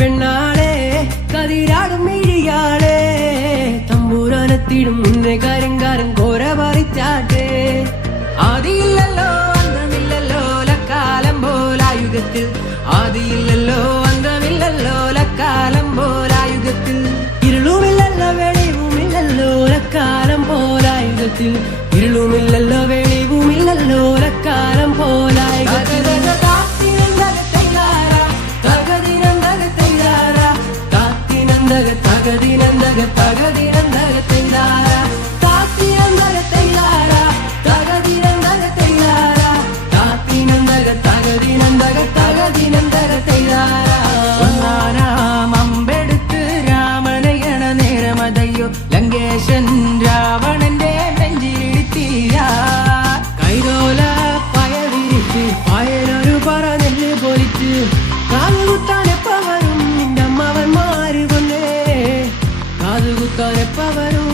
പെണ്ണാളെ കതിരാടും മിഴിയാളെ തമ്പൂരാനെത്തിടും മുന്നേ കാരങ്കാരൻ കോര പറിച്ചാട്ടെ ആദിയില്ലല്ലോ അന്തമില്ലല്ലോ ലക്കാലം പോലായുഗത്തിൽ ആദിയില്ലല്ലോ അന്തമില്ലല്ലോ ലക്കാലം പോലായുഗത്തിൽ ഇരുളുമില്ലല്ലോ വെളിവുമില്ലല്ലോ ലക്കാലം പോലായുഗത്തിൽ ഇരുളുമില്ലല്ലോ വെളിവുമില്ലല്ലോ ലക്കാലം പോലായുഗത്തിൽ തകതിനന്തക തകതിനന്തക തൈലാര താത്തിനന്തക തൈലാര തകതിനന്തക തൈലാര താത്തിനന്തക തകതിനന്തക തകതിനന്തക തൈലാര ഒന്നാനാമമ്പെടുത്ത് രാമനയണ നേരമതയോ ലങ്കേശൻ രാവണന്റെ നെഞ്ചിലിടിത്തീര കൈതോല പയവിരിച്ച് പയനൊരു പറ നെല്ല് പൊലിച്ച് കാലുകുത്താനെപ്പവരും നിന്റെ അമ്മവന്മാര് കൊന്നേ കാതുകുത്താനെപ്പവരും